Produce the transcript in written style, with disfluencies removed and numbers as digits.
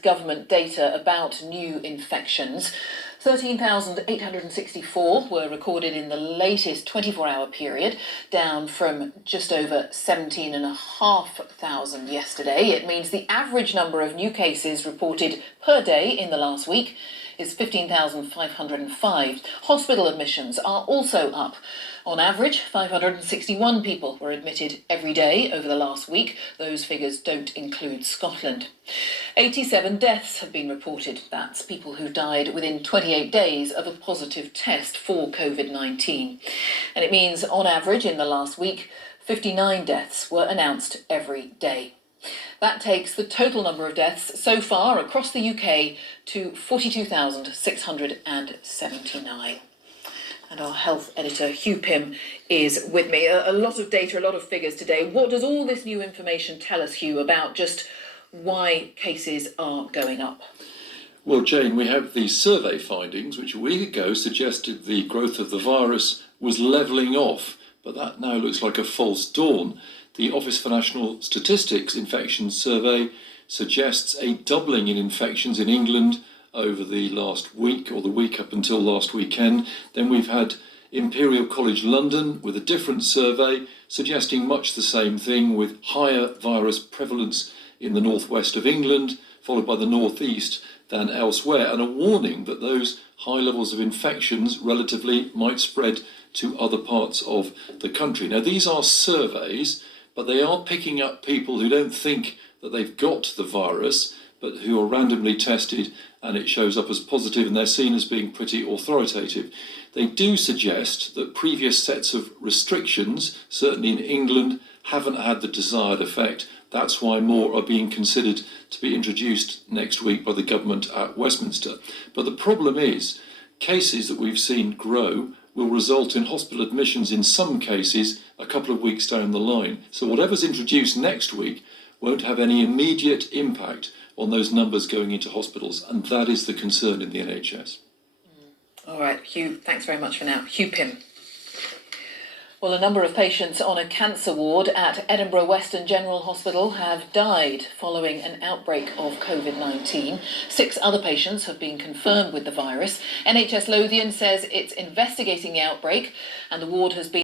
Government data about new infections. 13,864 were recorded in the latest 24-hour period, down from just over 17,500 yesterday. It means the average number of new cases reported per day in the last week is 15,505. Hospital admissions are also up. On average, 561 people were admitted every day over the last week. Those figures don't include Scotland. 87 deaths have been reported. That's people who died within 28 days of a positive test for COVID-19. And it means, on average, in the last week, 59 deaths were announced every day. That takes the total number of deaths so far across the UK to 42,679. And our health editor, Hugh Pym, is with me. A lot of data, a lot of figures today. What does all this new information tell us, Hugh, about just why cases are going up? Well, Jane, we have the survey findings, which a week ago suggested the growth of the virus was levelling off, but that now looks like a false dawn. The Office for National Statistics Infections Survey suggests a doubling in infections in England over the last week, or the week up until last weekend. Then we've had Imperial College London with a different survey suggesting much the same thing, with higher virus prevalence in the northwest of England, followed by the northeast, than elsewhere, and a warning that those high levels of infections relatively might spread to other parts of the country. Now, these are surveys, but they are picking up people who don't think that they've got the virus, but who are randomly tested and it shows up as positive, and they're seen as being pretty authoritative. They do suggest that previous sets of restrictions, certainly in England, haven't had the desired effect. That's why more are being considered to be introduced next week by the government at Westminster. But the problem is, cases that we've seen grow will result in hospital admissions in some cases a couple of weeks down the line. So whatever's introduced next week won't have any immediate impact on those numbers going into hospitals, and that is the concern in the NHS. All right, Hugh, thanks very much for now. Hugh Pym. Well, a number of patients on a cancer ward at Edinburgh Western General Hospital have died following an outbreak of COVID-19. 6 other patients have been confirmed with the virus. NHS Lothian says it's investigating the outbreak, and the ward has been